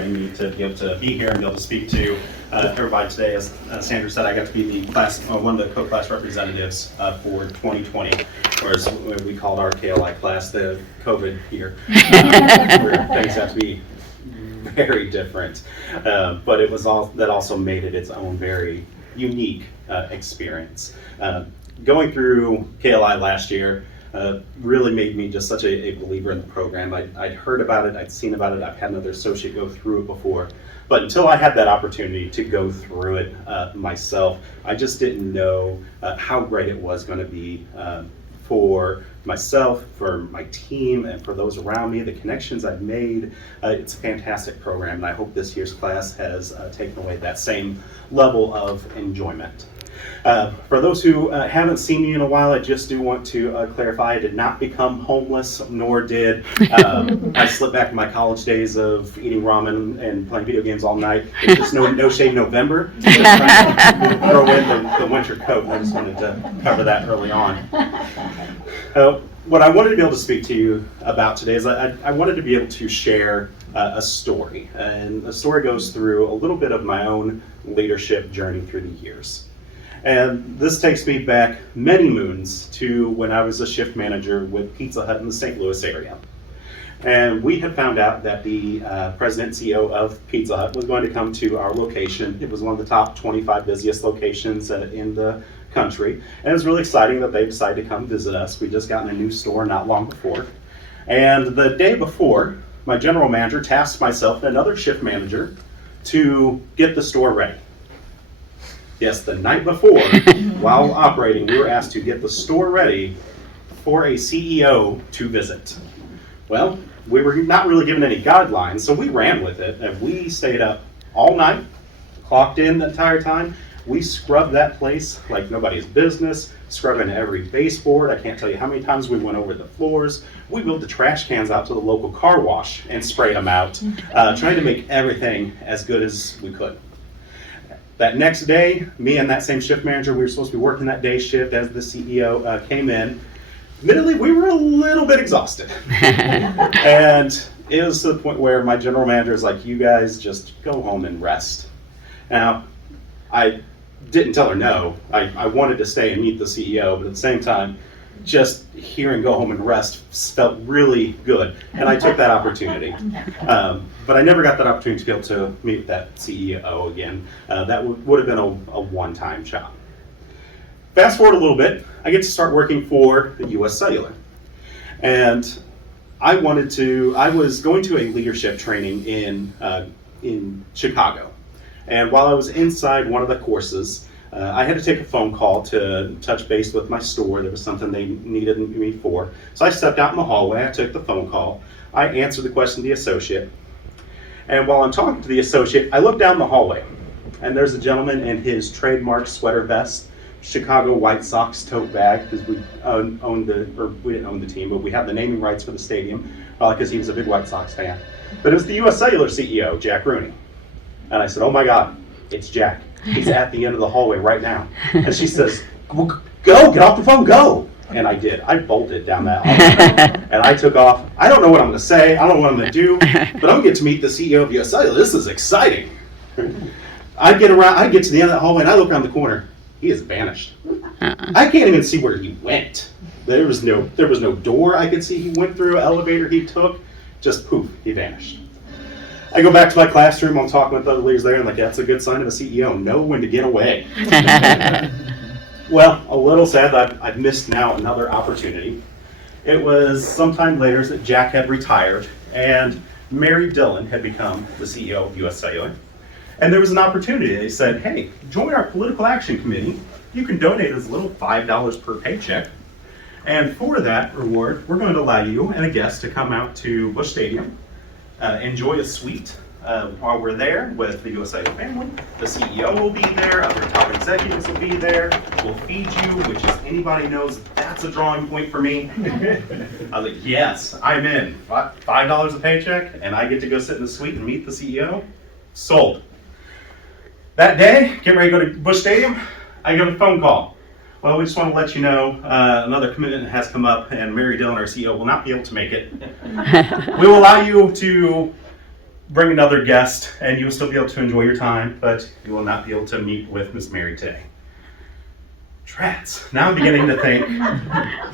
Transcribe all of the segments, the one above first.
Me to be able to be here and be able to speak to everybody today. As Sandra said, I got to be the class, one of the co-class representatives for 2020, or as we called our KLI class, the COVID year, where things have to be very different. But it was all that also made it its own very unique experience. Going through KLI last year really made me just such a believer in the program. I'd heard about it, I'd seen about it, I've had another associate go through it before, but until I had that opportunity to go through it myself, I just didn't know how great it was going to be for myself, for my team, and for those around me, the connections I've made. It's a fantastic program, and I hope this year's class has taken away that same level of enjoyment. For those who haven't seen me in a while, I just do want to clarify I did not become homeless, nor did I slip back to my college days of eating ramen and playing video games all night. It's just no shave November. Just trying to throw in the winter coat. I just wanted to cover that early on. What I wanted to be able to speak to you about today is I wanted to be able to share a story. And the story goes through a little bit of my own leadership journey through the years. And this takes me back many moons to when I was a shift manager with Pizza Hut in the St. Louis area. And we had found out that the president and CEO of Pizza Hut was going to come to our location. It was one of the top 25 busiest locations in the country. And it was really exciting that they decided to come visit us. We just got in a new store not long before. And the day before, my general manager tasked myself and another shift manager to get the store ready. Yes, the night before, while operating, we were asked to get the store ready for a CEO to visit. Well, we were not really given any guidelines, so we ran with it, and we stayed up all night, clocked in the entire time. We scrubbed that place like nobody's business, scrubbing every baseboard. I can't tell you how many times we went over the floors. We wheeled the trash cans out to the local car wash and sprayed them out, trying to make everything as good as we could. That next day, me and that same shift manager, we were supposed to be working that day shift as the CEO came in. Admittedly, we were a little bit exhausted. And it was to the point where my general manager is like, you guys just go home and rest. Now, I didn't tell her no. I wanted to stay and meet the CEO, but at the same time, just hearing go home and rest felt really good. And I took that opportunity. But I never got that opportunity to be able to meet with that CEO again. That would have been a one-time job. Fast forward a little bit, I get to start working for the US Cellular. And I was going to a leadership training in Chicago. And while I was inside one of the courses, I had to take a phone call to touch base with my store. There was something they needed me for. So I stepped out in the hallway, I took the phone call, I answered the question to the associate. And while I'm talking to the associate, I look down the hallway, and there's a gentleman in his trademark sweater vest, Chicago White Sox tote bag, because we didn't own the team, but we have the naming rights for the stadium, because he was a big White Sox fan. But it was the US Cellular CEO, Jack Rooney. And I said, oh my God, it's Jack. He's at the end of the hallway right now. And she says, well, go, get off the phone, go. And I did. I bolted down that hallway. And I took off. I don't know what I'm going to say. I don't know what I'm going to do. But I'm going to get to meet the CEO of US Cellular. This is exciting. I get to the end of that hallway, and I look around the corner. He has vanished. I can't even see where he went. There was no door I could see he went through, elevator he took. Just poof, he vanished. I go back to my classroom, I'm talking with other leaders there, and like, that's a good sign of a CEO, know when to get away. Well, a little sad that I've missed now another opportunity. It was sometime later that Jack had retired, and Mary Dillon had become the CEO of US Cellular. And there was an opportunity. They said, hey, join our political action committee. You can donate as little $5 per paycheck. And for that reward, we're going to allow you and a guest to come out to Busch Stadium, enjoy a suite while we're there with the USA family. The CEO will be there, other top executives will be there. We'll feed you, which is anybody knows that's a drawing point for me. I was like, yes, I'm in. $5 a paycheck, and I get to go sit in the suite and meet the CEO. Sold. That day, getting ready to go to Busch Stadium, I get a phone call. Well, we just want to let you know another commitment has come up, and Mary Dillon, our CEO, will not be able to make it. We will allow you to bring another guest, and you'll still be able to enjoy your time, but you will not be able to meet with Miss Mary today. Trats. Now I'm beginning to think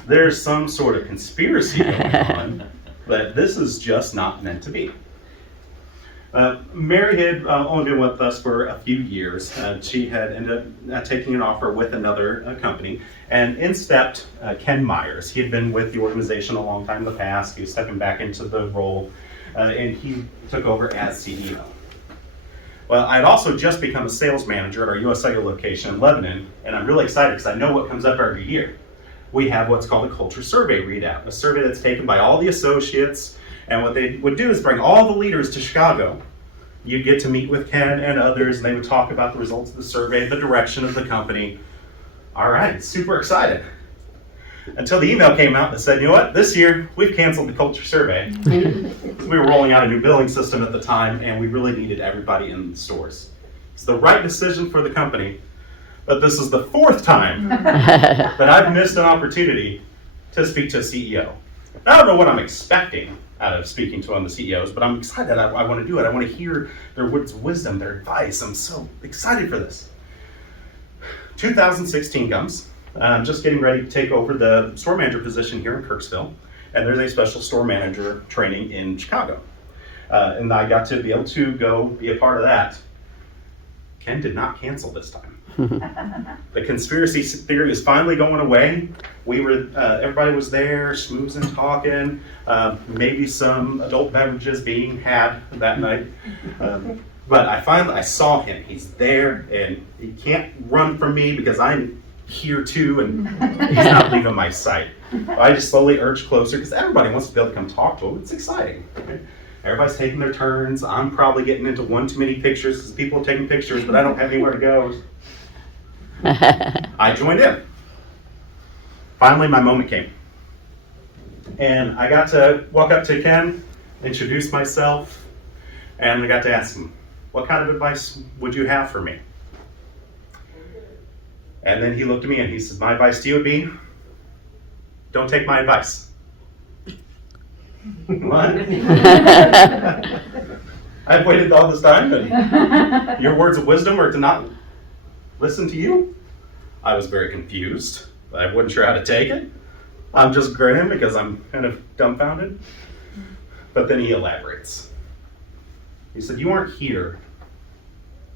there's some sort of conspiracy going on, but this is just not meant to be. Mary had only been with us for a few years. She had ended up taking an offer with another company, and in stepped Ken Myers. He had been with the organization a long time in the past. He was stepping back into the role, and he took over as CEO. Well, I had also just become a sales manager at our US Cellular location in Lebanon, and I'm really excited because I know what comes up every year. We have what's called a culture survey readout, a survey that's taken by all the associates, and what they would do is bring all the leaders to Chicago. You'd get to meet with Ken and others, and they would talk about the results of the survey, the direction of the company. All right, super excited. Until the email came out that said, you know what, this year we've canceled the culture survey. We were rolling out a new billing system at the time, and we really needed everybody in the stores. It's the right decision for the company, but this is the fourth time that I've missed an opportunity to speak to a CEO. I don't know what I'm expecting out of speaking to one of the CEOs, but I'm excited. I want to do it. I want to hear their words of wisdom, their advice. I'm so excited for this. 2016 comes. I'm just getting ready to take over the store manager position here in Kirksville, and there's a special store manager training in Chicago. And I got to be able to go be a part of that. Ken did not cancel this time. The conspiracy theory is finally going away. We were, everybody was there, schmoozing, talking, maybe some adult beverages being had that night. But I saw him. He's there, and he can't run from me because I'm here too, and he's not leaving my sight. I just slowly urge closer because everybody wants to be able to come talk to him. It's exciting. Everybody's taking their turns. I'm probably getting into one too many pictures because people are taking pictures, but I don't have anywhere to go. I joined in. Finally, my moment came. And I got to walk up to Ken, introduce myself, and I got to ask him, what kind of advice would you have for me? And then he looked at me and he says, my advice to you would be, don't take my advice. What? I've waited all this time, and your words of wisdom are to not listen to you? I was very confused. I wasn't sure how to take it. I'm just grinning because I'm kind of dumbfounded. But then he elaborates. He said, you aren't here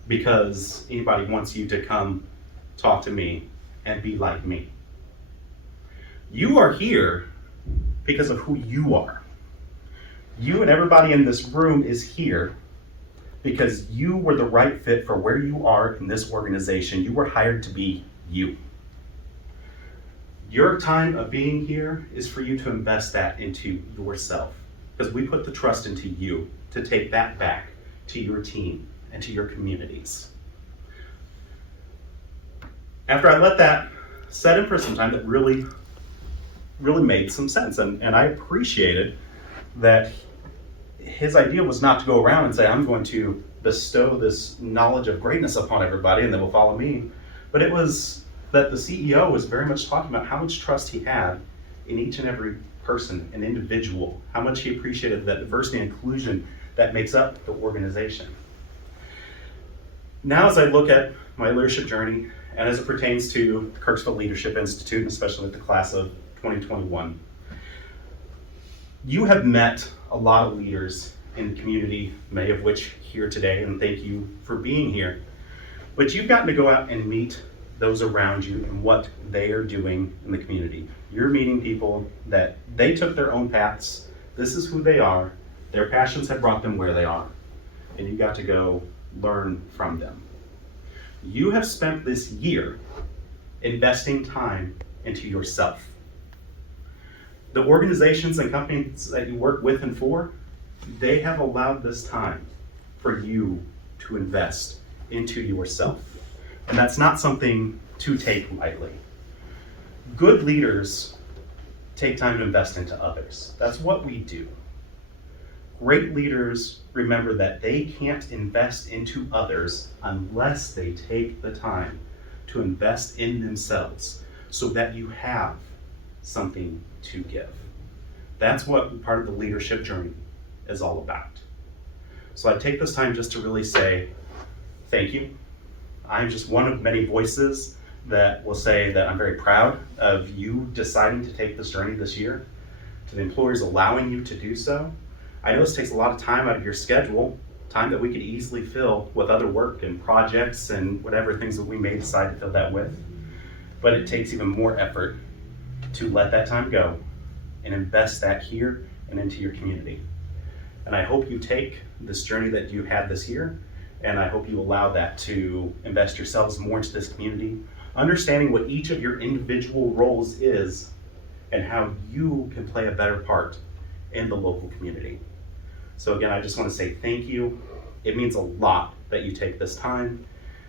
because anybody wants you to come talk to me and be like me. You are here because of who you are. You and everybody in this room is here because you were the right fit for where you are in this organization. You were hired to be you. Your time of being here is for you to invest that into yourself, because we put the trust into you to take that back to your team and to your communities. After I let that set in for some time, that really made some sense, and I appreciated that his idea was not to go around and say, I'm going to bestow this knowledge of greatness upon everybody and they will follow me. But it was that the CEO was very much talking about how much trust he had in each and every person, an individual, how much he appreciated that diversity and inclusion that makes up the organization. Now, as I look at my leadership journey, and as it pertains to Kirksville Leadership Institute, and especially with the class of 2021, you have met a lot of leaders in the community, many of which here today, and thank you for being here. But you've gotten to go out and meet those around you and what they are doing in the community. You're meeting people that they took their own paths. This is who they are. Their passions have brought them where they are. And you got to go learn from them. You have spent this year investing time into yourself. The organizations and companies that you work with and for, they have allowed this time for you to invest into yourself. And that's not something to take lightly. Good leaders take time to invest into others. That's what we do. Great leaders remember that they can't invest into others unless they take the time to invest in themselves so that you have something to give. That's what part of the leadership journey is all about. So I take this time just to really say thank you. I'm just one of many voices that will say that I'm very proud of you deciding to take this journey this year, to the employers allowing you to do so. I know this takes a lot of time out of your schedule, time that we could easily fill with other work and projects and whatever things that we may decide to fill that with. But it takes even more effort to let that time go and invest that here and into your community. And I hope you take this journey that you had this year, and I hope you allow that to invest yourselves more into this community, understanding what each of your individual roles is and how you can play a better part in the local community. So again, I just want to say thank you. It means a lot that you take this time.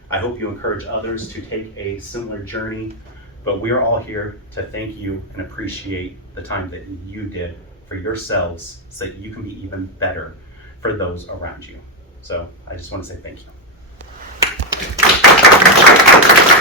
I hope you encourage others to take a similar journey, but we're all here to thank you and appreciate the time that you did for yourselves so that you can be even better for those around you. So I just want to say thank you.